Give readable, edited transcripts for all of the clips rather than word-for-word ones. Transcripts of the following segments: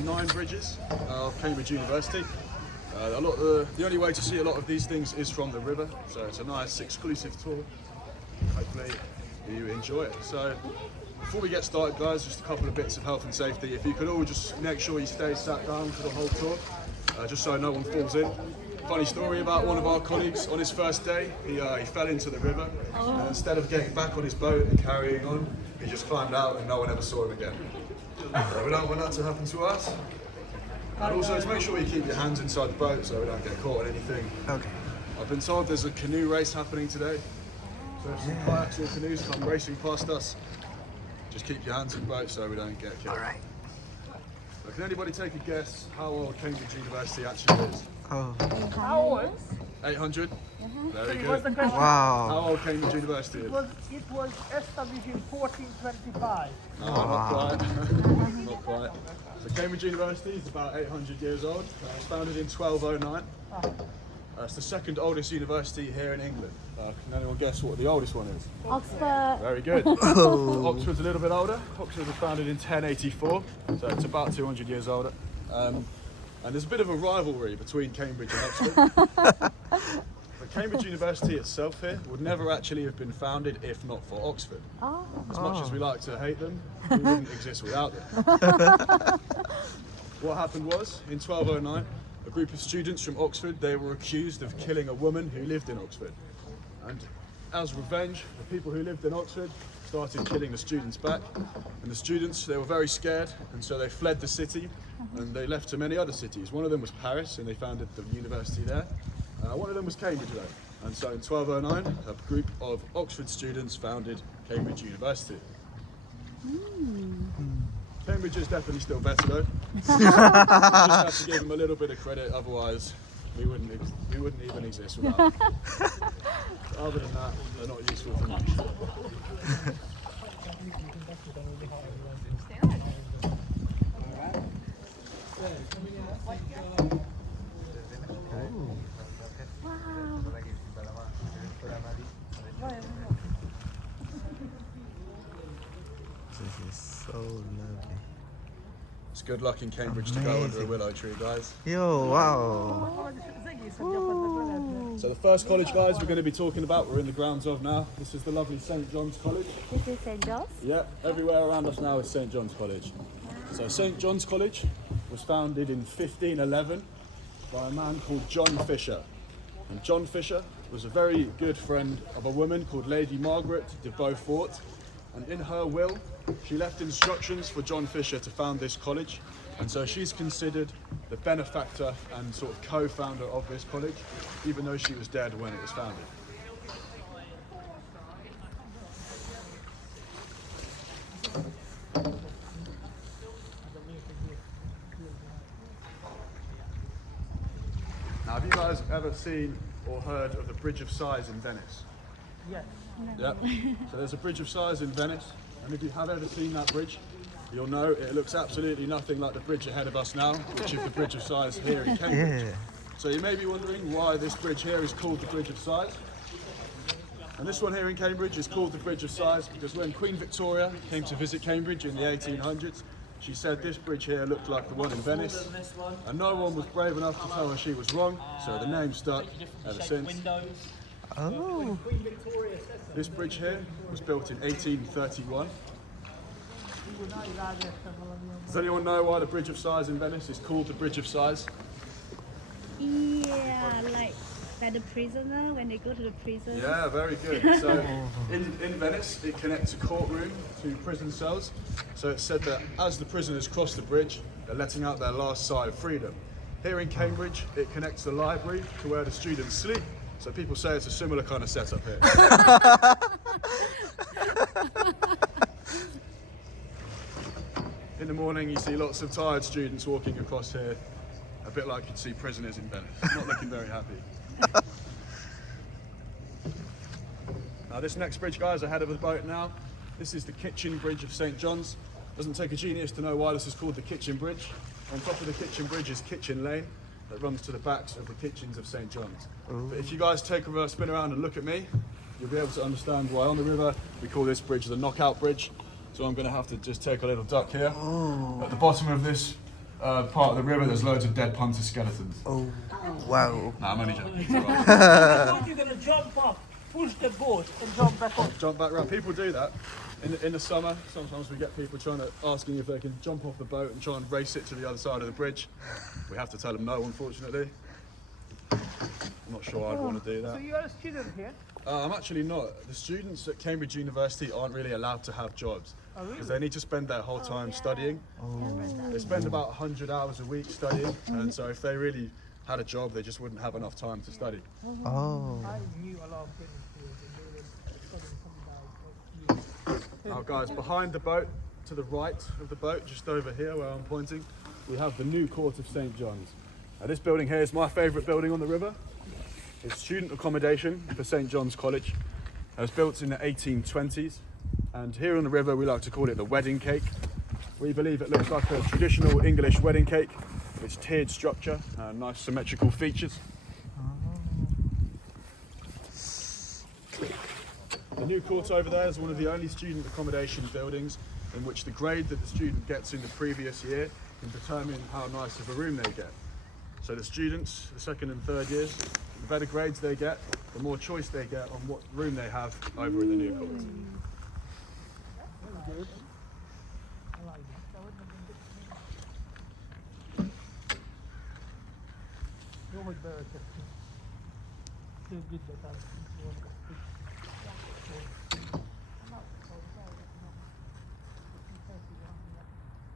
9 bridges of Cambridge University. The only way to see a lot of these things is from the river, so it's a nice exclusive tour. Hopefully you enjoy it. So before we get started, guys, just a couple of bits of health and safety. If you could all just make sure you stay sat down for the whole tour, just so no one falls in. Funny story about one of our colleagues. On his first day, he fell into the river, and instead of getting back on his boat and carrying on, he just climbed out and no one ever saw him again. We don't want that to happen to us. And also, just make sure you keep your hands inside the boat so we don't get caught on anything. Okay. I've been told there's a canoe race happening today. So if some kayaks or canoes come racing past us, just keep your hands in the boat so we don't get killed. Alright. So can anybody take a guess how old Cambridge University actually is? Oh. How old? 800? Very What's the good. question? Wow. How old Cambridge University is? It was established in 1425. No, not quite. Not quite. So Cambridge University is about 800 years old. It was founded in 1209. It's the second oldest university here in England. Can anyone guess what the oldest one is? Oxford. Very good. Oxford's a little bit older. Oxford was founded in 1084, so it's about 200 years older. And there's a bit of a rivalry between Cambridge and Oxford. But Cambridge University itself here would never actually have been founded if not for Oxford. Oh. As much as we like to hate them, we wouldn't exist without them. What happened was, in 1209, a group of students from Oxford, they were accused of killing a woman who lived in Oxford. And as revenge, the people who lived in Oxford started killing the students back. And the students, they were very scared, and so they fled the city, and they left to many other cities. One of them was Paris, and they founded the university there. One of them was Cambridge, though. And so in 1209, a group of Oxford students founded Cambridge University. Cambridge is definitely still better, though. Just have to give them a little bit of credit, otherwise we wouldn't even exist without them. Other than that, they're not useful for much. This is so lovely. It's good luck in Cambridge to go under a willow tree, guys. Yo, wow. So the first college, guys, we're going to be talking about, we're in the grounds of now. This is the lovely St. John's College. This is St. John's? Yeah, everywhere around us now is St. John's College. So St. John's College was founded in 1511 by a man called John Fisher. And John Fisher was a very good friend of a woman called Lady Margaret de Beaufort. And in her will, she left instructions for John Fisher to found this college. And so she's considered the benefactor and sort of co-founder of this college, even though she was dead when it was founded. Now, have you guys ever seen or heard of the Bridge of Sighs in Venice? Yes. Yep. So there's a Bridge of Sighs in Venice, and if you have ever seen that bridge, you'll know it looks absolutely nothing like the bridge ahead of us now, which is the Bridge of Sighs here in Cambridge. Yeah. So you may be wondering why this bridge here is called the Bridge of Sighs. And this one here in Cambridge is called the Bridge of Sighs because when Queen Victoria came to visit Cambridge in the 1800s, she said this bridge here looked like the one in Venice, and no one was brave enough to tell her she was wrong, so the name stuck ever since. Oh. This bridge here was built in 1831. Does anyone know why the Bridge of Sighs in Venice is called the Bridge of Sighs? Yeah, like the prisoner when they go to the prison. Yeah, very good. So in Venice, it connects a courtroom to prison cells. So it's said that as the prisoners cross the bridge, they're letting out their last sigh of freedom. Here in Cambridge, it connects the library to where the students sleep. So people say it's a similar kind of setup here. In the morning, you see lots of tired students walking across here, a bit like you'd see prisoners in Venice. Not looking very happy. Now this next bridge, guys, ahead of the boat now, this is the Kitchen Bridge of St. John's. Doesn't take a genius to know why this is called the Kitchen Bridge. On top of the Kitchen Bridge is Kitchen Lane that runs to the backs of the kitchens of St. John's. But if you guys take a spin around and look at me, you'll be able to understand why on the river we call this bridge the Knockout Bridge. So I'm going to have to just take a little duck here. At the bottom of this part of the river, there's loads of dead punter skeletons. Oh, wow. Nah, I'm only joking. It's all right. You're going to jump up, push the boat, and jump back on. Jump back around. People do that. In the summer, sometimes we get people asking if they can jump off the boat and try and race it to the other side of the bridge. We have to tell them no, unfortunately. I'm not sure I'd want to do So that. you are a student here? I'm actually not. The students at Cambridge University aren't really allowed to have jobs because they need to spend their whole time studying. They spend about 100 hours a week studying, and so if they really had a job, they just wouldn't have enough time to study. Oh. I knew a lot of British students and they were studying some guys. Now guys, behind the boat, to the right of the boat, just over here where I'm pointing, we have the new court of St. John's. Now this building here is my favourite building on the river. It's student accommodation for St. John's College. It was built in the 1820s, and here on the river we like to call it the wedding cake. We believe it looks like a traditional English wedding cake. It's tiered structure and nice symmetrical features. The new court over there is one of the only student accommodation buildings in which the grade that the student gets in the previous year can determine how nice of a room they get. So the students, the second and third years, the better grades they get, the more choice they get on what room they have over in the new court. Very good. I like it. Always better to still good that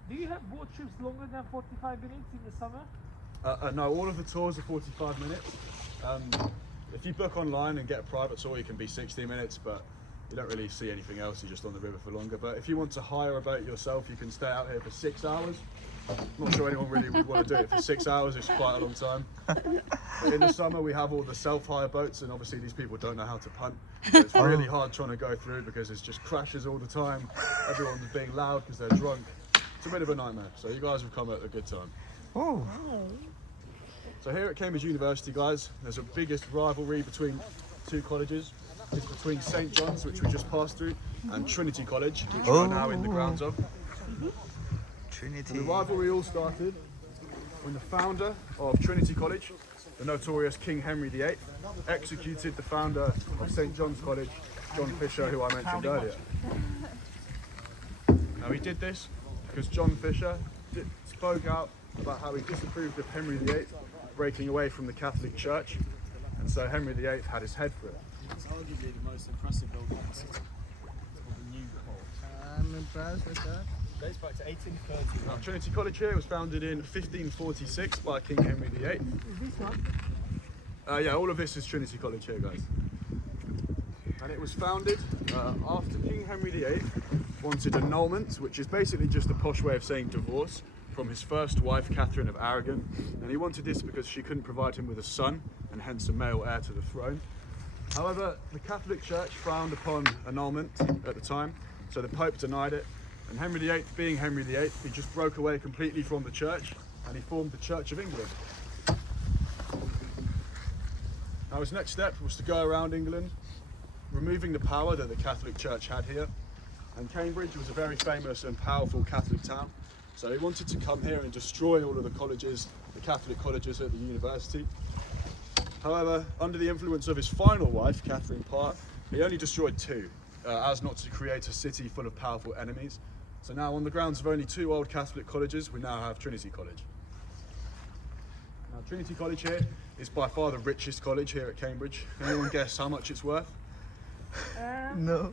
Do you have boat trips longer than 45 minutes in the summer? No, all of the tours are 45 minutes. If you book online and get a private tour, you can be 60 minutes, but you don't really see anything else. You're just on the river for longer. But if you want to hire a boat yourself, you can stay out here for 6 hours. I'm not sure anyone really would want to do it for 6 hours. It's quite a long time. But in the summer, we have all the self-hire boats, and obviously these people don't know how to punt. So it's really hard trying to go through because it's just crashes all the time. Everyone's being loud because they're drunk. It's a bit of a nightmare. So you guys have come at a good time. Oh. So here at Cambridge University, guys, there's a biggest rivalry between two colleges. It's between St. John's, which we just passed through, and Trinity College, which we're now in the grounds of. Trinity. And the rivalry all started when the founder of Trinity College, the notorious King Henry VIII, executed the founder of St. John's College, John Fisher, who I mentioned earlier. Now he did this because John Fisher spoke out about how he disapproved of Henry VIII breaking away from the Catholic Church, and so Henry VIII had his head for it. It's arguably the most impressive building in the city. It's called the New Court. I'm impressed with that. It goes back to 1830. Now, Trinity College here was founded in 1546 by King Henry VIII. Is this one? Yeah, all of this is Trinity College here, guys. And it was founded after King Henry VIII wanted annulment, which is basically just a posh way of saying divorce, from his first wife, Catherine of Aragon. And he wanted this because she couldn't provide him with a son, and hence a male heir to the throne. However, the Catholic Church frowned upon annulment at the time, so the Pope denied it. And Henry VIII, being Henry VIII, he just broke away completely from the church, and he formed the Church of England. Now his next step was to go around England, removing the power that the Catholic Church had here. And Cambridge was a very famous and powerful Catholic town, so he wanted to come here and destroy all of the colleges, the Catholic colleges at the university. However, under the influence of his final wife, Catherine Parr, he only destroyed two, as not to create a city full of powerful enemies. So now, on the grounds of only two old Catholic colleges, we now have Trinity College. Now, Trinity College here is by far the richest college here at Cambridge. Can anyone guess how much it's worth? No.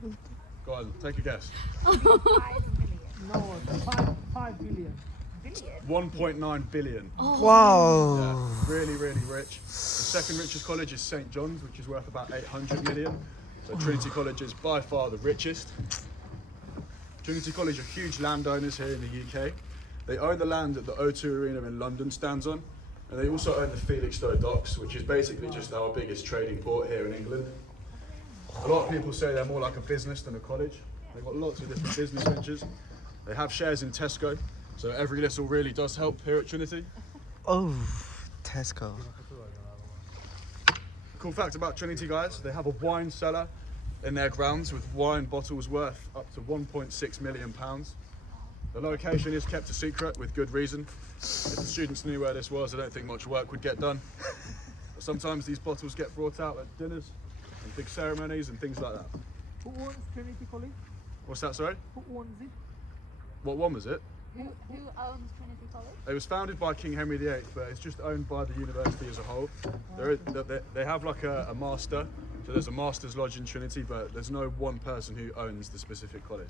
Go on, take a guess. No, 5 billion. 1.9 billion. Wow. Yeah, really, really rich. The second richest college is St. John's, which is worth about 800 million. So Trinity College is by far the richest. Trinity College are huge landowners here in the UK. They own the land that the O2 Arena in London stands on, and they also own the Felixstowe Docks, which is basically just our biggest trading port here in England. A lot of people say they're more like a business than a college. They've got lots of different business ventures. They have shares in Tesco, so every little really does help here at Trinity. Oh, Tesco. Cool fact about Trinity, guys, they have a wine cellar in their grounds with wine bottles worth up to £1.6 million. The location is kept a secret with good reason. If the students knew where this was, I don't think much work would get done. But sometimes these bottles get brought out at dinners and big ceremonies and things like that. Who owns Trinity College? What's that, sorry? Who owns it? What one was it? Who owns Trinity College? It was founded by King Henry VIII, but it's just owned by the university as a whole. They have like a master, so there's a master's lodge in Trinity, but there's no one person who owns the specific college.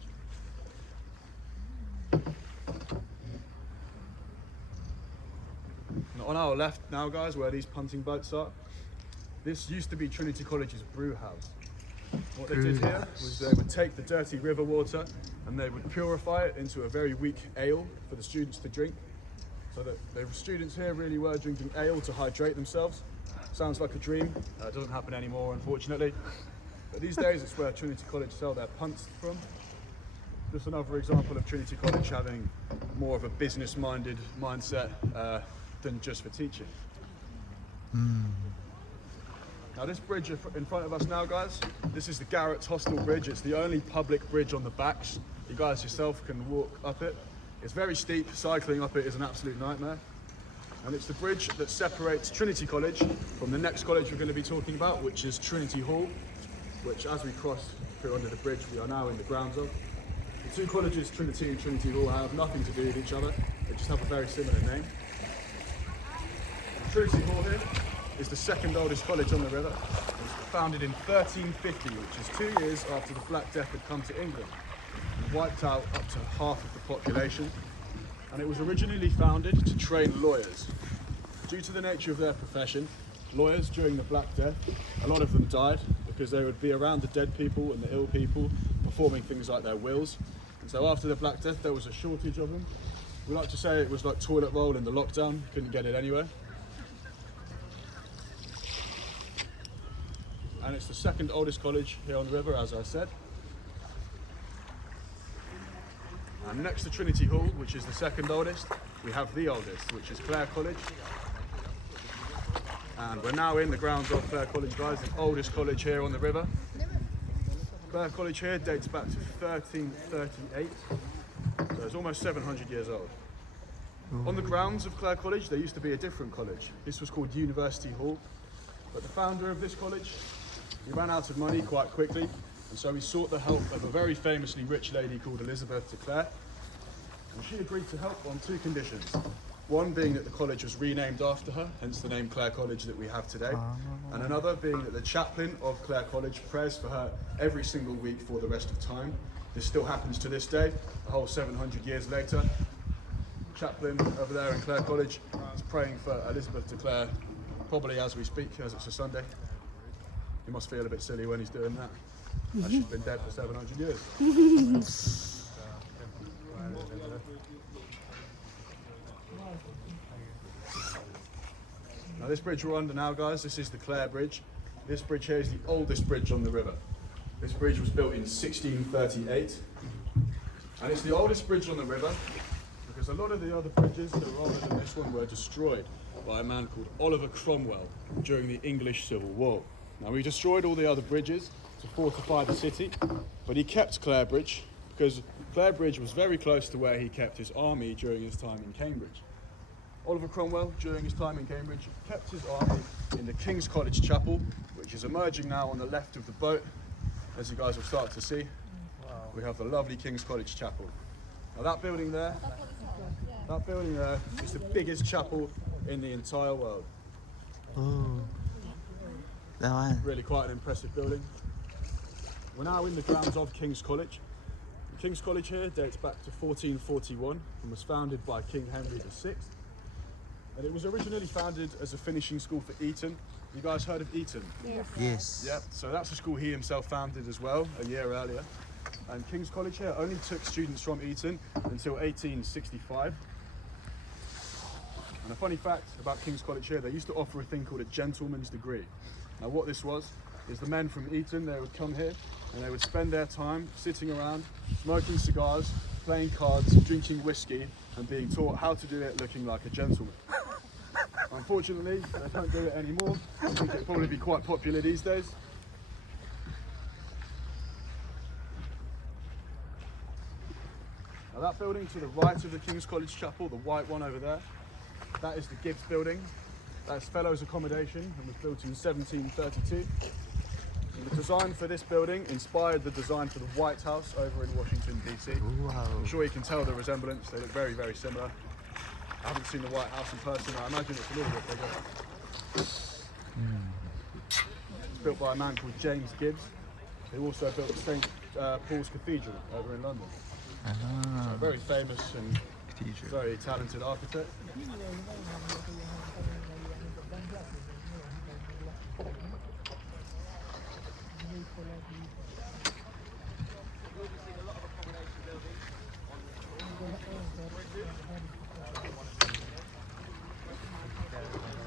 Now, on our left now, guys, where these punting boats are, this used to be Trinity College's brew house. What they did here was they would take the dirty river water and they would purify it into a very weak ale for the students to drink. So that the students here really were drinking ale to hydrate themselves. Sounds like a dream. It doesn't happen anymore, unfortunately. But these days it's where Trinity College sell their punts from. Just another example of Trinity College having more of a business-minded mindset than just for teaching. Now this bridge in front of us now, guys, this is the Garrett's Hostel Bridge. It's the only public bridge on the backs. You guys yourself can walk up it. It's very steep, cycling up it is an absolute nightmare. And it's the bridge that separates Trinity College from the next college we're going to be talking about, which is Trinity Hall, which as we cross through under the bridge, we are now in the grounds of. The two colleges, Trinity and Trinity Hall, have nothing to do with each other. They just have a very similar name. Trinity Hall here is the second oldest college on the river. It was founded in 1350, which is 2 years after the Black Death had come to England and wiped out up to half of the population. And it was originally founded to train lawyers. Due to the nature of their profession, lawyers during the Black Death, a lot of them died because they would be around the dead people and the ill people performing things like their wills. And so after the Black Death, there was a shortage of them. We like to say it was like toilet roll in the lockdown, couldn't get it anywhere. And it's the second oldest college here on the river, as I said. And next to Trinity Hall, which is the second oldest, we have the oldest, which is Clare College. And we're now in the grounds of Clare College, guys, the oldest college here on the river. Clare College here dates back to 1338, so it's almost 700 years old. On the grounds of Clare College, there used to be a different college. This was called University Hall, but the founder of this college, he ran out of money quite quickly, and so he sought the help of a very famously rich lady called Elizabeth de Clare, and she agreed to help on two conditions. One being that the college was renamed after her, hence the name Clare College that we have today, and another being that the chaplain of Clare College prays for her every single week for the rest of time. This still happens to this day, a whole 700 years later. The chaplain over there in Clare College is praying for Elizabeth de Clare, probably as we speak, as it's a Sunday. He must feel a bit silly when he's doing that, as she's been dead for 700 years. Now this bridge we're under now, guys, this is the Clare Bridge. This bridge here is the oldest bridge on the river. This bridge was built in 1638, and it's the oldest bridge on the river because a lot of the other bridges that are older than this one were destroyed by a man called Oliver Cromwell during the English Civil War. Now he destroyed all the other bridges to fortify the city, but he kept Clare Bridge because Clare Bridge was very close to where he kept his army during his time in Cambridge. Oliver Cromwell, during his time in Cambridge, kept his army in the King's College Chapel, which is emerging now on the left of the boat. As you guys will start to see, we have the lovely King's College Chapel. Now that building there is the biggest chapel in the entire world. Oh, that one. Really quite an impressive building. We're now in the grounds of King's College. The King's College here dates back to 1441 and was founded by King Henry VI. And it was originally founded as a finishing school for Eton. You guys heard of Eton? Yes. Yep, so that's a school he himself founded as well, a year earlier. And King's College here only took students from Eton until 1865. And a funny fact about King's College here, they used to offer a thing called a gentleman's degree. Now what this was, is the men from Eton, they would come here and they would spend their time sitting around, smoking cigars, playing cards, drinking whiskey, and being taught how to do it looking like a gentleman. Unfortunately, they don't do it anymore. I think it'd probably be quite popular these days. Now that building to the right of the King's College Chapel, the white one over there, that is the Gibbs building. That's Fellows Accommodation and was built in 1732. And the design for this building inspired the design for the White House over in Washington, D.C. Wow. I'm sure you can tell the resemblance. They look very, very similar. I haven't seen the White House in person. I imagine it's a little bit bigger. It's built by a man called James Gibbs, who also built St. Paul's Cathedral over in London. So a very famous and very talented architect.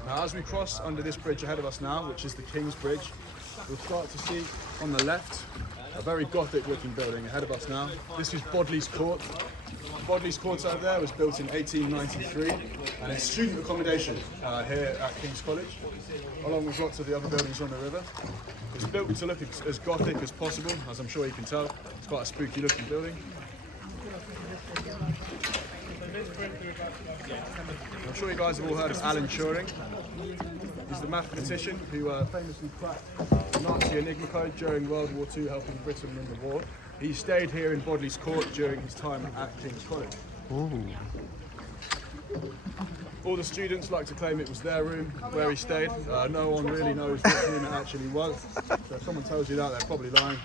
Now as we cross under this bridge ahead of us now, which is the King's Bridge, we'll start to see on the left a very Gothic looking building ahead of us now. This is Bodley's Court. Bodley's Court over there was built in 1893 and it's student accommodation here at King's College, along with lots of the other buildings on the river. It's built to look as Gothic as possible, as I'm sure you can tell. It's quite a spooky looking building. I'm sure you guys have all heard of Alan Turing. He's the mathematician who famously cracked the Nazi Enigma code during World War II, helping Britain win the war. He stayed here in Bodley's Court during his time at King's College. Ooh. All the students like to claim it was their room where he stayed. No one really knows what room it actually was. So if someone tells you that, they're probably lying.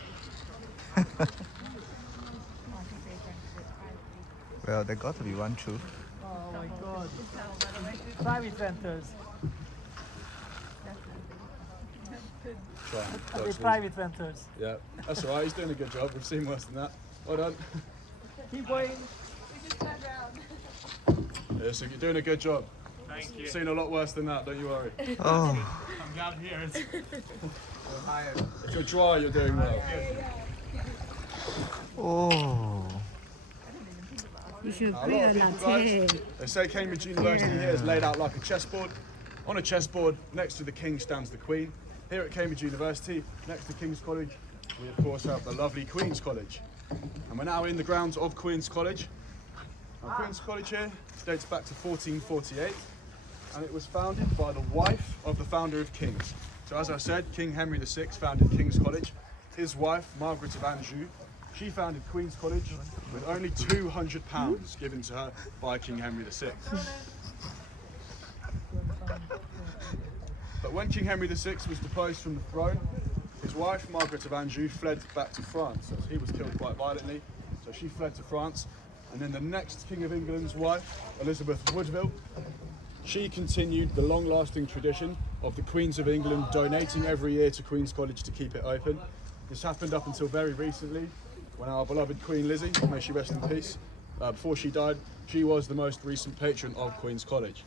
Well, there got to be one truth. Oh my god. Private renters. They're private renters. Yeah, that's all right. He's doing a good job. We've seen worse than that. Well done. Keep going. Yeah, so you're doing a good job. Thank you. Seen a lot worse than that, don't you worry. Oh. I'm down here. If you're dry, you're doing well. Oh. You should A bring lot a of people, latte. guys, they say Cambridge University here is laid out like a chessboard. On a chessboard, next to the King stands the Queen. Here at Cambridge University, next to King's College, we of course have the lovely Queen's College. And we're now in the grounds of Queen's College. Now, Queen's College here dates back to 1448, and it was founded by the wife of the founder of King's. So as I said, King Henry VI founded King's College. His wife, Margaret of Anjou, she founded Queen's College with only £200 given to her by King Henry VI. But when King Henry VI was deposed from the throne, his wife, Margaret of Anjou, fled back to France. So he was killed quite violently, so she fled to France. And then the next King of England's wife, Elizabeth Woodville, she continued the long-lasting tradition of the Queens of England donating every year to Queen's College to keep it open. This happened up until very recently, when our beloved Queen Lizzie, may she rest in peace, before she died, she was the most recent patron of Queen's College.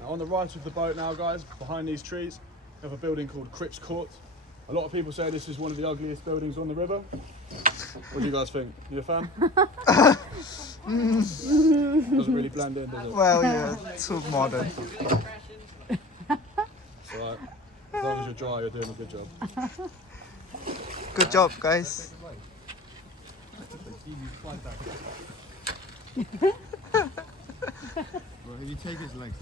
Now on the right of the boat now, guys, behind these trees, we have a building called Cripps Court. A lot of people say this is one of the ugliest buildings on the river. What do you guys think? You a fan? Doesn't really blend in, does it? Well, yeah, too modern. It's alright. As long as you're dry, you're doing a good job. Good job, guys. Well, if you take his legs,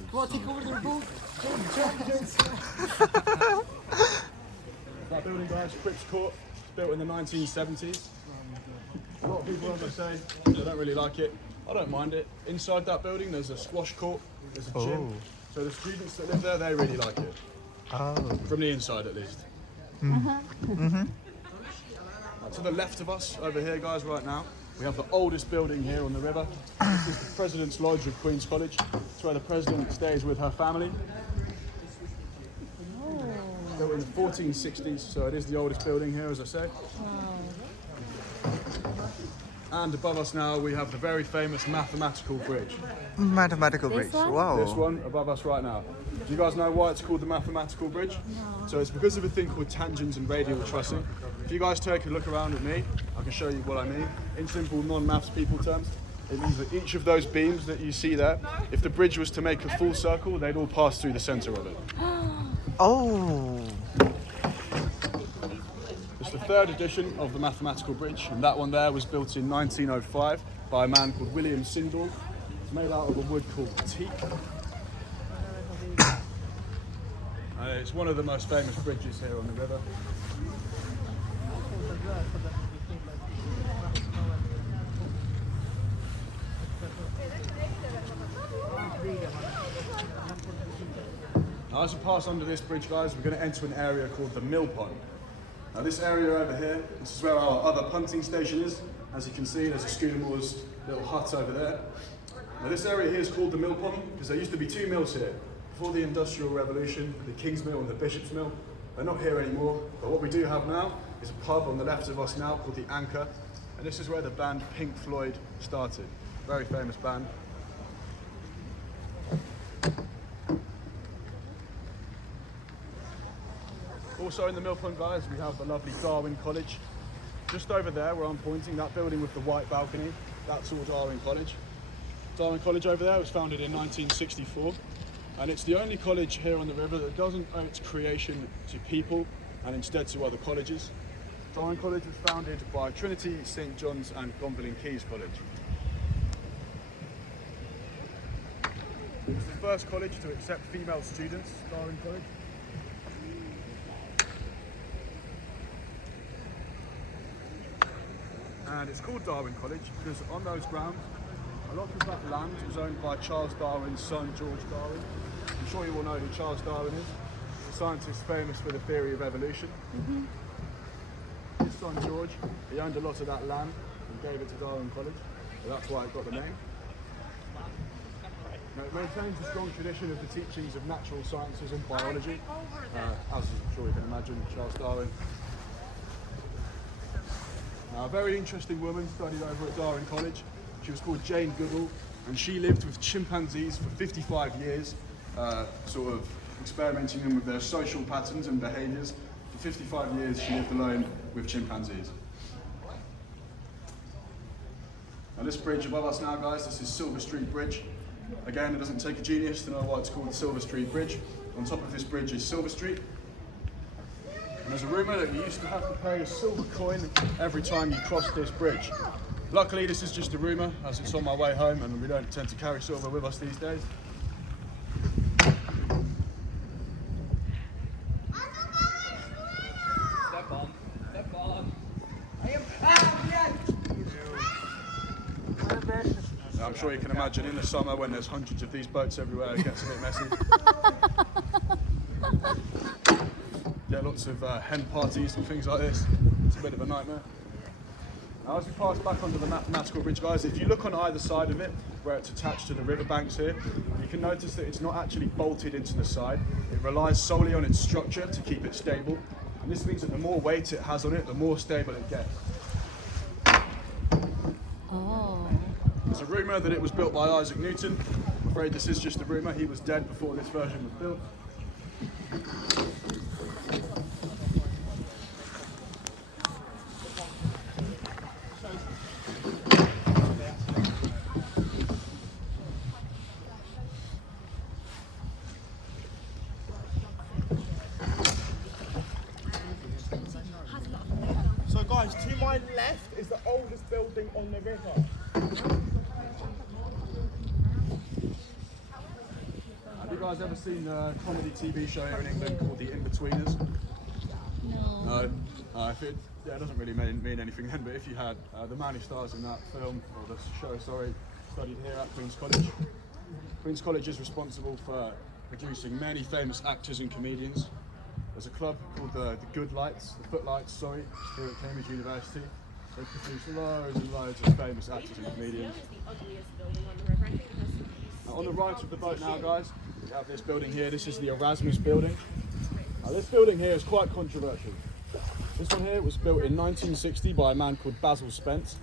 That building, guys, Cripps Court, built in the 1970s. A lot of people, as I say, they don't really like it. I don't mind it. Inside that building, there's a squash court, there's a gym. Oh. So the students that live there, they really like it. Oh. From the inside, at least. To the left of us, over here, guys, right now, we have the oldest building here on the river. This is the President's Lodge of Queen's College. It's where the President stays with her family. Built in the 1460s, so it is the oldest building here, as I say. And above us now, we have the very famous mathematical bridge. Mathematical bridge. Wow. This one above us right now. Do you guys know why it's called the mathematical bridge? No. So it's because of a thing called tangents and radial trussing. If you guys take a look around at me, I can show you what I mean in simple non-maths people terms. It means that each of those beams that you see there, if the bridge was to make a full circle, they'd all pass through the centre of it. Oh. It's the third edition of the mathematical bridge, and that one there was built in 1905 by a man called William Sindall. It's made out of a wood called teak. It's one of the most famous bridges here on the river. Now, as we pass under this bridge, guys, we're going to enter an area called the mill pond. Now, this area over here, this is where our other punting station is. As you can see, there's a Scudamores little hut over there. Now, this area here is called the mill pond because there used to be two mills here. Before the Industrial Revolution, the King's Mill and the Bishop's Mill. They're not here anymore, but what we do have now is a pub on the left of us now called the Anchor, and this is where the band Pink Floyd started. Very famous band. Also in the mill pond, guys, we have the lovely Darwin College. Just over there where I'm pointing, that building with the white balcony, that's all Darwin College. Darwin College over there was founded in 1964. And it's the only college here on the river that doesn't owe its creation to people and instead to other colleges. Darwin College was founded by Trinity, St John's and Magdalene College. It's the first college to accept female students, Darwin College. And it's called Darwin College because on those grounds, a lot of that land was owned by Charles Darwin's son, George Darwin. I'm sure you all know who Charles Darwin is. He's a scientist famous for the theory of evolution. His son, George, he owned a lot of that land and gave it to Darwin College. So that's why it got the name. Now, it maintains a strong tradition of the teachings of natural sciences and biology. As I'm sure you can imagine, Charles Darwin. Now, a very interesting woman studied over at Darwin College. She was called Jane Goodall, and she lived with chimpanzees for 55 years, sort of experimenting them with their social patterns and behaviours. For 55 years, she lived alone with chimpanzees. Now, this bridge above us now, guys, this is Silver Street Bridge. Again, it doesn't take a genius to know why it's called Silver Street Bridge. On top of this bridge is Silver Street. And there's a rumour that you used to have to pay a silver coin every time you crossed this bridge. Luckily, this is just a rumour, as it's on my way home and we don't tend to carry silver with us these days. Step on. Now, I'm sure you can imagine in the summer when there's hundreds of these boats everywhere, it gets a bit messy. Yeah, lots of hen parties and things like this. It's a bit of a nightmare. Now, as we pass back onto the mathematical bridge, guys, if you look on either side of it, where it's attached to the riverbanks here, you can notice that it's not actually bolted into the side. It relies solely on its structure to keep it stable. And this means that the more weight it has on it, the more stable it gets. Oh. There's a rumour that it was built by Isaac Newton. I'm afraid this is just a rumour. He was dead before this version was built. So guys, to my left is the oldest building on the river. Have you guys ever seen a comedy TV show here in England called The In-Betweeners? No. No? It doesn't really mean anything then, but if you had, the man who stars in that film, or the show, sorry, studied here at Queen's College. Queen's College is responsible for producing many famous actors and comedians. There's a club called the Footlights, here at Cambridge University. They produce loads and loads of famous actors and comedians. On the right of the boat now, guys, we have this building here. This is the Erasmus building. Now, this building here is quite controversial. This one here was built in 1960 by a man called Basil Spence.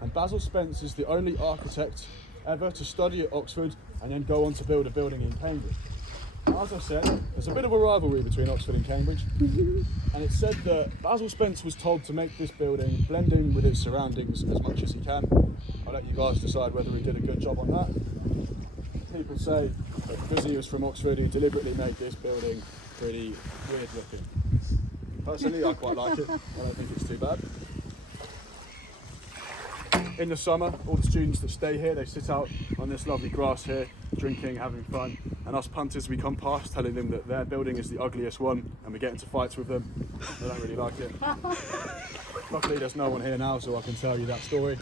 And Basil Spence is the only architect ever to study at Oxford and then go on to build a building in Cambridge. Now, as I said, there's a bit of a rivalry between Oxford and Cambridge. And it's said that Basil Spence was told to make this building blend in with its surroundings as much as he can. I'll let you guys decide whether he did a good job on that. People say that because he was from Oxford, he deliberately made this building pretty weird looking. Personally, I quite like it. I don't think it's too bad. In the summer, all the students that stay here, they sit out on this lovely grass here, drinking, having fun. And us punters, we come past telling them that their building is the ugliest one and we get into fights with them. They don't really like it. Luckily, there's no one here now, so I can tell you that story.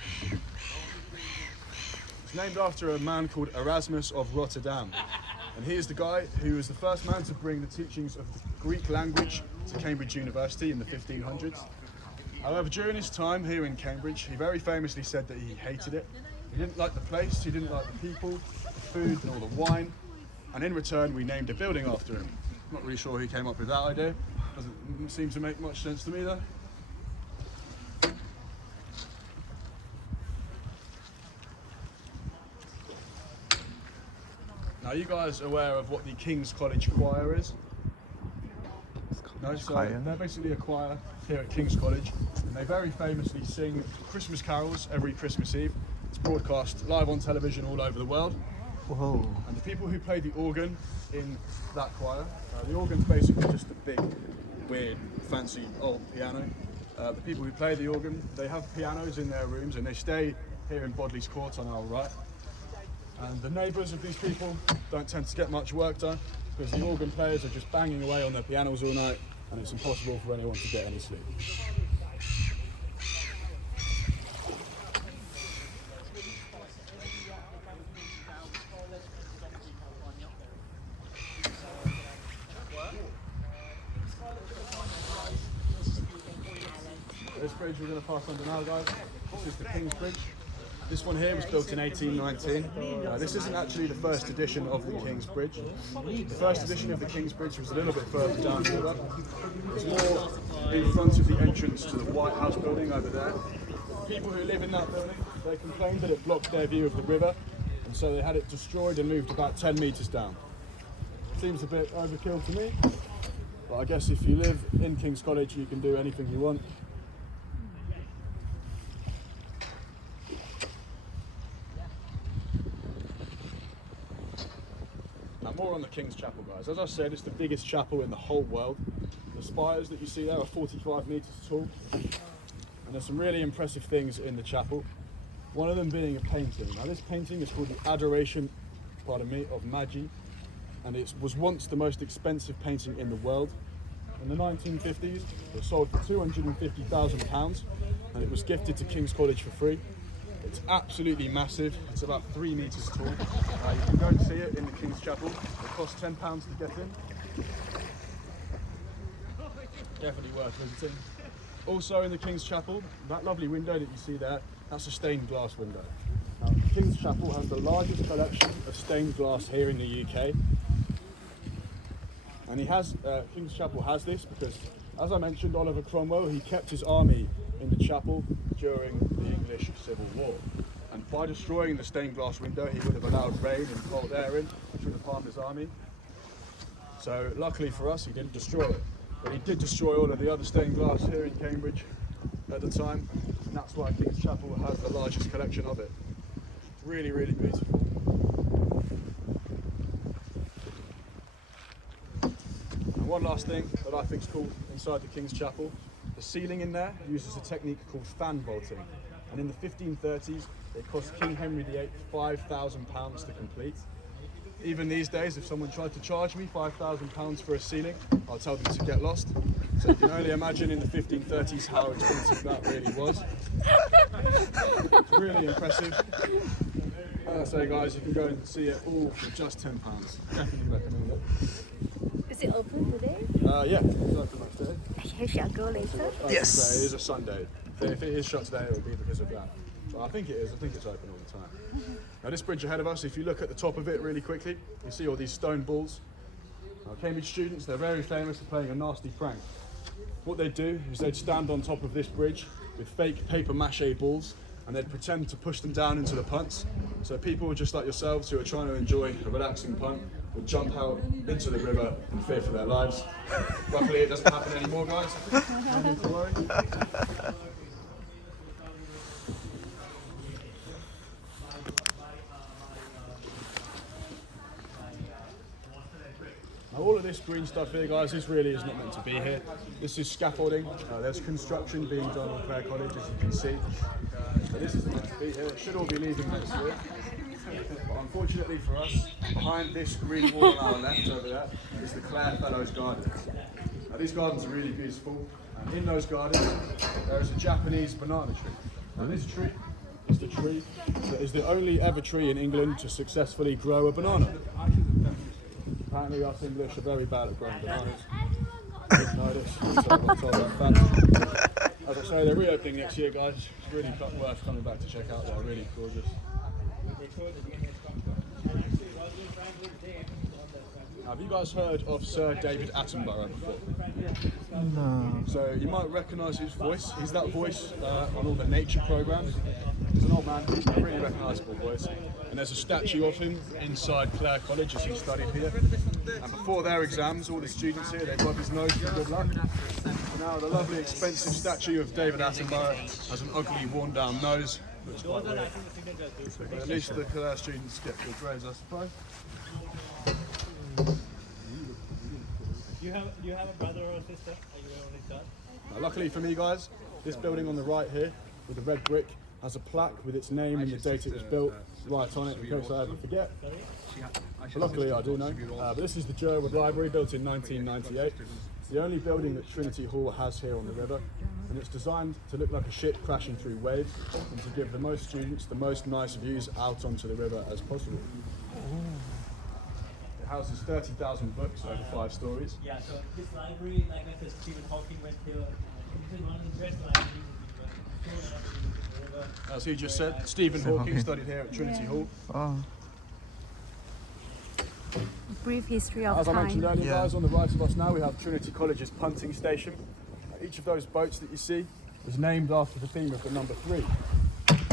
It's named after a man called Erasmus of Rotterdam. And he is the guy who was the first man to bring the teachings of the Greek language to Cambridge University in the 1500s. However, during his time here in Cambridge, he very famously said that he hated it. He didn't like the place, he didn't like the people, the food, nor the wine. And in return, we named a building after him. Not really sure who came up with that idea. Doesn't seem to make much sense to me though. Now, you guys are aware of what the King's College Choir is? No, so they're basically a choir here at King's College, and they very famously sing Christmas carols every Christmas Eve. It's broadcast live on television all over the world. Whoa. And the people who play the organ in that choir, the organ's basically just a big, weird, fancy old piano. The people who play the organ, they have pianos in their rooms, and they stay here in Bodley's Court on our right. And the neighbours of these people don't tend to get much work done because the organ players are just banging away on their pianos all night, and it's impossible for anyone to get any sleep. This bridge we're going to pass under now, guys. This is the King's Bridge. This one here was built in 1819. This isn't actually the first edition of the King's Bridge. The first edition of the King's Bridge was a little bit further down the river. It's more in front of the entrance to the White House building over there. People who live in that building, they complained that it blocked their view of the river, and so they had it destroyed and moved about 10 metres down. Seems a bit overkill to me, but I guess if you live in King's College, you can do anything you want. Now, more on the King's Chapel, guys. As I said, it's the biggest chapel in the whole world. The spires that you see there are 45 metres tall, and there's some really impressive things in the chapel. One of them being a painting. Now, this painting is called the Adoration, of Magi, and it was once the most expensive painting in the world. In the 1950s, it sold for £250,000, and it was gifted to King's College for free. It's absolutely massive. It's about 3 metres tall. You can go and see it in the King's Chapel. It costs £10 to get in. Definitely worth visiting. Also in the King's Chapel, that lovely window that you see there, that's a stained glass window. Now, King's Chapel has the largest collection of stained glass here in the UK. And King's Chapel has this because, as I mentioned, Oliver Cromwell, he kept his army in the chapel during the English Civil War. And by destroying the stained glass window, he would have allowed rain and cold air in, which would have harmed his army. So luckily for us, he didn't destroy it. But he did destroy all of the other stained glass here in Cambridge at the time. And that's why King's Chapel has the largest collection of it. It's really, really beautiful. And one last thing that I think is cool inside the King's Chapel. The ceiling in there uses a technique called fan vaulting, and in the 1530s it cost King Henry VIII £5,000 to complete. Even these days, if someone tried to charge me £5,000 for a ceiling, I'll tell them to get lost. So you can only imagine in the 1530s how expensive that really was. It's really impressive. As I say, guys, you can go and see it all for just £10. Definitely recommend it. Is it open today? Yeah, it's open upstairs. I shall go later. Yes. It is a Sunday. So if it is shut today, it will be because of that. But I think it is. I think it's open all the time. Now, this bridge ahead of us, if you look at the top of it really quickly, you see all these stone balls. Now, Cambridge students, they're very famous for playing a nasty prank. What they'd do is they'd stand on top of this bridge with fake paper mache balls, and they'd pretend to push them down into the punts. So people just like yourselves who are trying to enjoy a relaxing punt would jump out into the river in fear for their lives. Luckily, it doesn't happen anymore, guys. No need to worry. Now, all of this green stuff here, guys, this really is not meant to be here. This is scaffolding. There's construction being done on Clare College, as you can see. But this isn't meant to be here. It should all be leaving next year. But unfortunately for us, behind this green wall on our left over there is the Clare Fellows Gardens. Now, these gardens are really beautiful. And in those gardens, there is a Japanese banana tree. Now, this tree is the tree that is the only ever tree in England to successfully grow a banana. Apparently us English are very bad at growing bananas. I didn't know this, so I got told that fact. As I say, they're reopening next year, guys. It's really worth coming back to check out. They're really gorgeous. Have you guys heard of Sir David Attenborough before? No. So you might recognise his voice. He's that voice on all the nature programmes. He's an old man, he's a really recognisable voice. And there's a statue of him inside Clare College as he studied here. And before their exams, all the students here, they rub his nose for good luck. So now the lovely expensive statue of David Attenborough has an ugly worn down nose. Looks quite weird. But at least the Clare students get good grades, I suppose. Do you have a brother or a sister? Are you only son? Now, luckily for me, guys, this building on the right here with the red brick has a plaque with its name and the date it was built right on it in case I ever forget. But luckily I do know. But this is the Jerwood Library, built in 1998. It's the only building that Trinity Hall has here on the river, and it's designed to look like a ship crashing through waves and to give the most students the most nice views out onto the river as possible. It houses 30,000 books over 5 stories. Yeah, so this library, like I said, Stephen Hawking went here. This is one of the best libraries. As he just said, Stephen Hawking studied here at Trinity Hall. Oh. Brief history of As I mentioned time. earlier, guys, on the right of us now we have Trinity College's punting station. Each of those boats that you see was named after the theme of the number 3.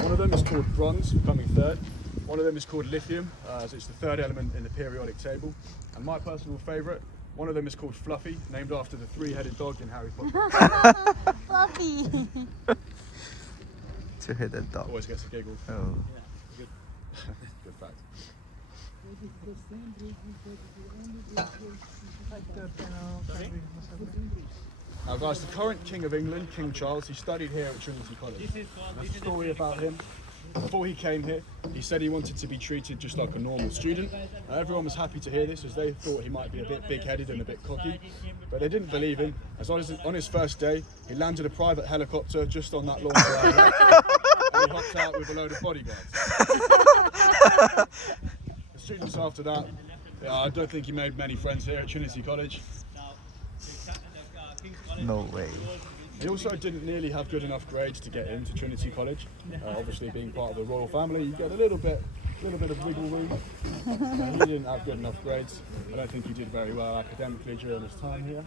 One of them is called bronze, coming third. One of them is called lithium, as it's the third element in the periodic table. And my personal favourite, one of them is called Fluffy, named after the 3-headed dog in Harry Potter. Fluffy. Two-headed dog. Always gets a giggle. Oh. Good fact. Now guys, the current King of England, King Charles, he studied here at Trinity College. There's a story about him. Before he came here, he said he wanted to be treated just like a normal student. Everyone was happy to hear this as they thought he might be a bit big-headed and a bit cocky, but they didn't believe him. As on his first day, he landed a private helicopter just on that lawn to our left, and he hopped out with a load of bodyguards. The students after that, I don't think he made many friends here at Trinity College. No way. He also didn't nearly have good enough grades to get into Trinity College. Obviously, being part of the royal family, you get a little bit of wiggle room. He didn't have good enough grades. I don't think he did very well academically during his time here.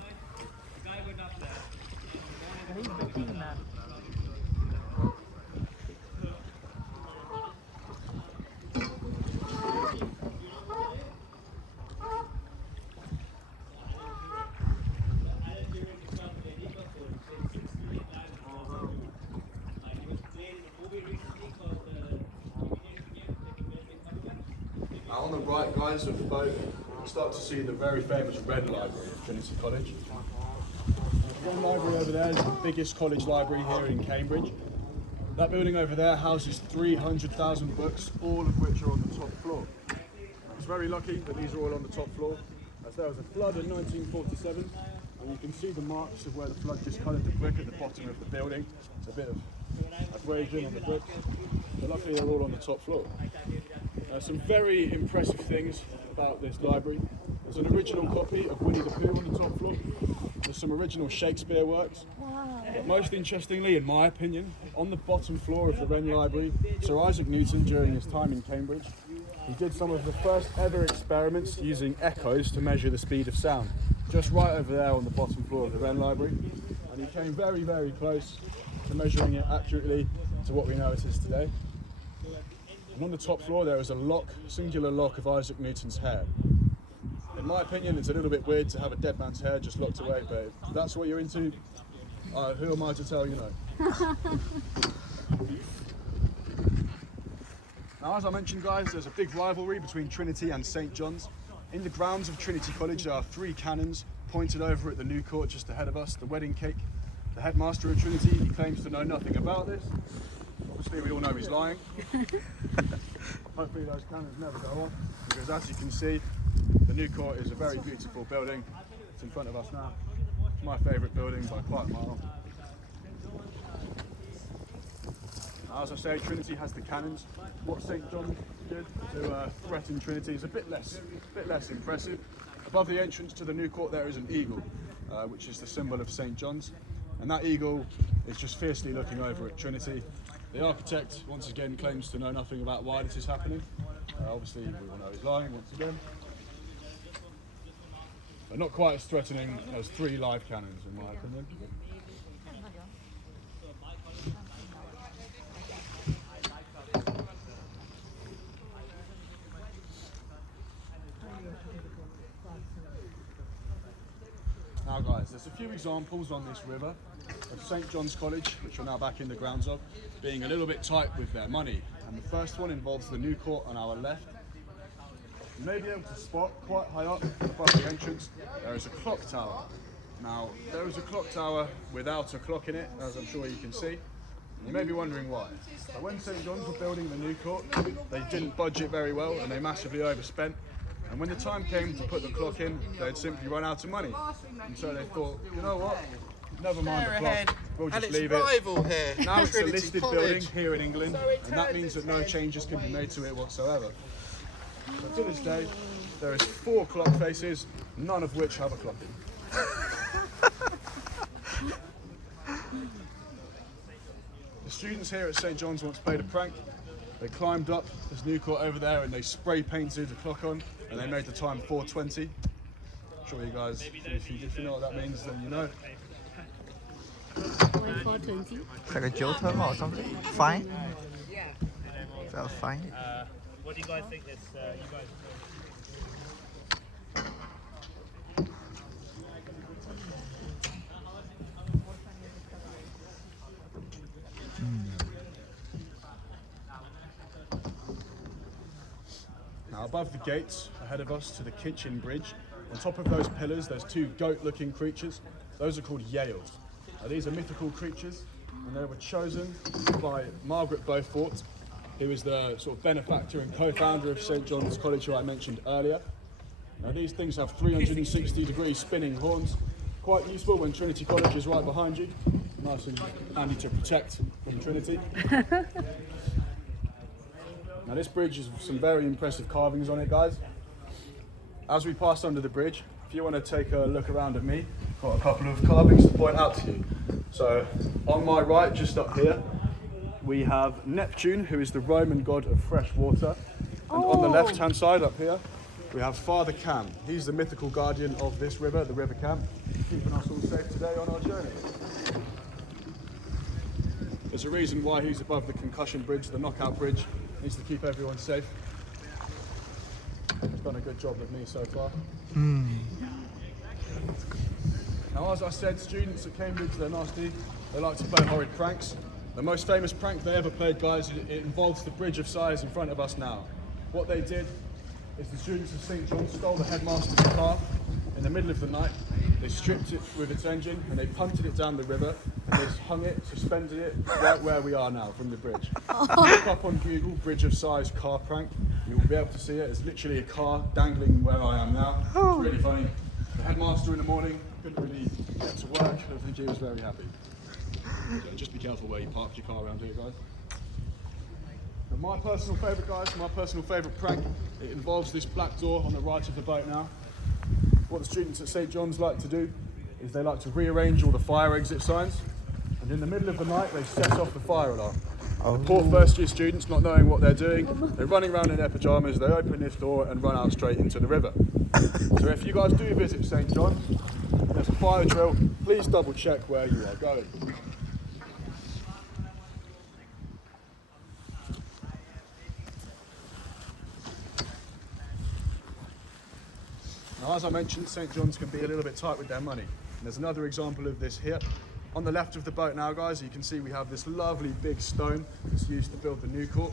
Now on the right, guys, of the boat, you start to see the very famous Red Library of Trinity College. The Red Library over there is the biggest college library here in Cambridge. That building over there houses 300,000 books, all of which are on the top floor. I was very lucky that these are all on the top floor, as there was a flood in 1947, and you can see the marks of where the flood just coloured the brick at the bottom of the building. It's a bit of abrasion on the bricks, but luckily they're all on the top floor. Some very impressive things about this library. There's an original copy of Winnie the Pooh on the top floor. There's some original Shakespeare works. Wow. But most interestingly, in my opinion, on the bottom floor of the Wren Library, Sir Isaac Newton, during his time in Cambridge, he did some of the first ever experiments using echoes to measure the speed of sound. Just right over there on the bottom floor of the Wren Library. And he came very, very close to measuring it accurately to what we know it is today. And on the top floor there is a lock, singular lock of Isaac Newton's hair. In my opinion, it's a little bit weird to have a dead man's hair just locked away, but if that's what you're into, who am I to tell you no? Now, as I mentioned, guys, there's a big rivalry between Trinity and St. John's. In the grounds of Trinity College, there are 3 cannons pointed over at the new court just ahead of us, the wedding cake. The headmaster of Trinity, he claims to know nothing about this. Obviously, we all know he's lying. Hopefully those cannons never go off, because as you can see, the new court is a very beautiful building. It's in front of us now. It's my favourite building by quite a mile. As I say, Trinity has the cannons. What St John's did to threaten Trinity is a bit less impressive. Above the entrance to the new court there is an eagle, which is the symbol of St John's. And that eagle is just fiercely looking over at Trinity. The architect, once again, claims to know nothing about why this is happening. Obviously, we all know he's lying once again. But not quite as threatening as 3 live cannons, in my opinion. Now guys, there's a few examples on this river of St John's College, which we're now back in the grounds of, being a little bit tight with their money. And the first one involves the new court on our left. You may be able to spot quite high up above the entrance, there is a clock tower. Now, there is a clock tower without a clock in it, as I'm sure you can see. You may be wondering why. But when St John's were building the new court, they didn't budget very well and they massively overspent. And when the time came to put the clock in, they'd simply run out of money. And so they thought, you know what? Never mind the clock, we'll just leave it. Here. Now it's a Trinity listed College. building here in England, and that means that no changes can be made to it whatsoever. So to this day, there is 4 clock faces, none of which have a clock in. The students here at St John's once played a prank. They climbed up this new court over there and they spray painted the clock on, and they made the time 4:20. I'm sure you guys, if you know what that means, then you know. 4:20. It's like a jail term or something? Fine? Yeah. Is that a fine? What do you guys think this? You guys. Now above the gates, ahead of us to the kitchen bridge, on top of those pillars there's 2 goat-looking creatures. Those are called Yales. Now, these are mythical creatures, and they were chosen by Margaret Beaufort, who is the sort of benefactor and co-founder of St John's College, who I mentioned earlier. Now these things have 360-degree spinning horns, quite useful when Trinity College is right behind you. Nice and handy to protect from Trinity. Now this bridge has some very impressive carvings on it, guys. As we pass under the bridge, if you want to take a look around at me, I've got a couple of carvings to point out to you. So on my right, just up here, we have Neptune, who is the Roman god of fresh water. And on the left-hand side up here, we have Father Cam. He's the mythical guardian of this river, the River Cam, keeping us all safe today on our journey. There's a reason why he's above the concussion bridge, the knockout bridge. He needs to keep everyone safe. He's done a good job with me so far. Now, as I said, students at Cambridge, they're nasty. They like to play horrid pranks. The most famous prank they ever played, guys, it involves the Bridge of Sighs in front of us now. What they did is the students of St John's stole the headmaster's car in the middle of the night. They stripped it with its engine and they punted it down the river, and they hung it, suspended it right where we are now from the bridge. Look up on Google, Bridge of Sighs car prank. You will be able to see it. It's literally a car dangling where I am now. It's really funny. The headmaster in the morning couldn't really get to work. I don't think he was very happy. So just be careful where you park your car around here, guys. And my personal favourite, guys, my personal favourite prank, it involves this black door on the right of the boat now. What the students at St John's like to do is they like to rearrange all the fire exit signs, and in the middle of the night they set off the fire alarm. The poor first year students, not knowing what they're doing, they're running around in their pyjamas, they open this door and run out straight into the river. So if you guys do visit St John's, there's a fire drill, please double check where you are going. Now, as I mentioned, St John's can be a little bit tight with their money. And there's another example of this here. On the left of the boat now, guys, you can see we have this lovely big stone that's used to build the new court.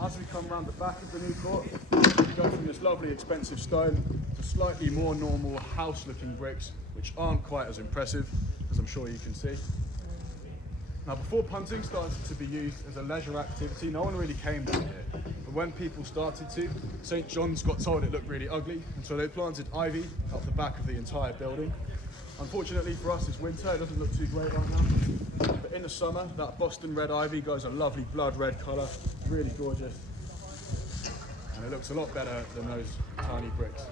As we come around the back of the new court, we go from this lovely expensive stone to slightly more normal house-looking bricks, which aren't quite as impressive, as I'm sure you can see. Now, before punting started to be used as a leisure activity, no one really came down here. But when people started to, St. John's got told it looked really ugly, and so they planted ivy up the back of the entire building. Unfortunately for us, it's winter, it doesn't look too great right now. But in the summer, that Boston red ivy goes a lovely blood red colour, really gorgeous. And it looks a lot better than those tiny bricks,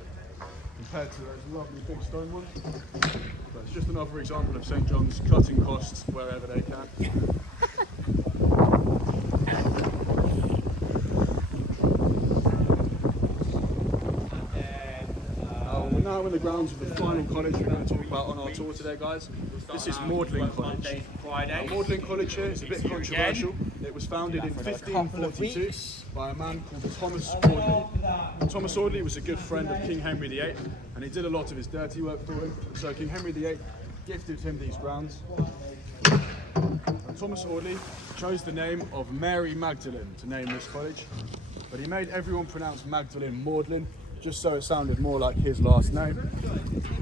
compared to those lovely big stone ones. But it's just another example of St. John's cutting costs wherever they can. We're now in the grounds of the final college we're going to talk about on our tour today, guys. This is Magdalene College. Now, Magdalene College here is a bit controversial. It was founded in 1542 by a man called Thomas Audley. Thomas Audley was a good friend of King Henry VIII, and he did a lot of his dirty work for him. So King Henry VIII gifted him these grounds. And Thomas Audley chose the name of Mary Magdalene to name this college, but he made everyone pronounce Magdalene Magdalene, just so it sounded more like his last name.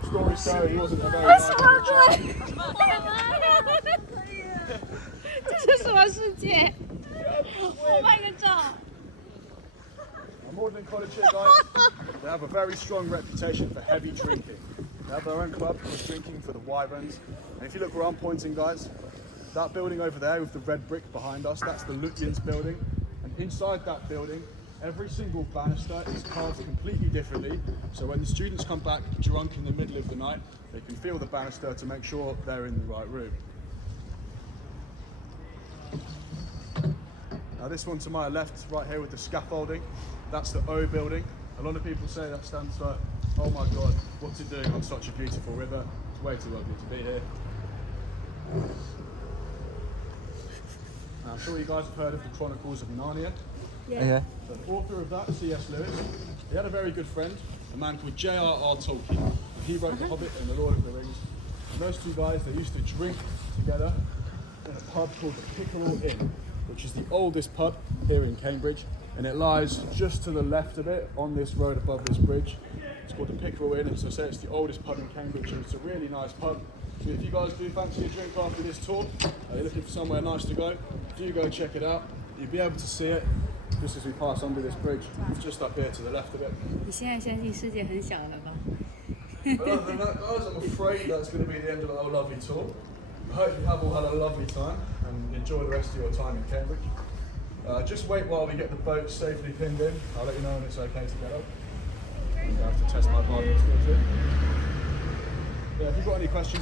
Stories go, he wasn't a very nice chap. 这是什么世界？我拍个照。 Magdalene College here, guys, they have a very strong reputation for heavy drinking. They have their own club called Drinking for the Wyverns. And if you look where I'm pointing, guys, that building over there with the red brick behind us, that's the Lutyens building. And inside that building, every single banister is carved completely differently. So when the students come back drunk in the middle of the night, they can feel the banister to make sure they're in the right room. Now this one to my left, right here with the scaffolding, that's the O building. A lot of people say that stands for, oh my God, what's it doing on such a beautiful river? It's way too ugly to be here. Now, I'm sure you guys have heard of the Chronicles of Narnia. Yeah. So the author of that, C.S. Lewis, he had a very good friend, a man called J.R.R. Tolkien. He wrote The Hobbit and The Lord of the Rings. And those two guys, they used to drink together in a pub called the Pickerel Inn, which is the oldest pub here in Cambridge. And it lies just to the left of it on this road above this bridge. It's called the Pickerel Inn, and so I say it's the oldest pub in Cambridge, and it's a really nice pub. So if you guys do fancy a drink after this tour, you're looking for somewhere nice to go, do go check it out. You'll be able to see it just as we pass under this bridge. It's just up here to the left of it. 你现在相信世界很小了吧？ But other than that, guys, I'm afraid that's going to be the end of our lovely tour. I hope you have all had a lovely time and enjoy the rest of your time in Cambridge. Just wait while we get the boat safely pinned in. I'll let you know when it's okay to get up. I have to test my parking skills here. Yeah, if you've got any questions,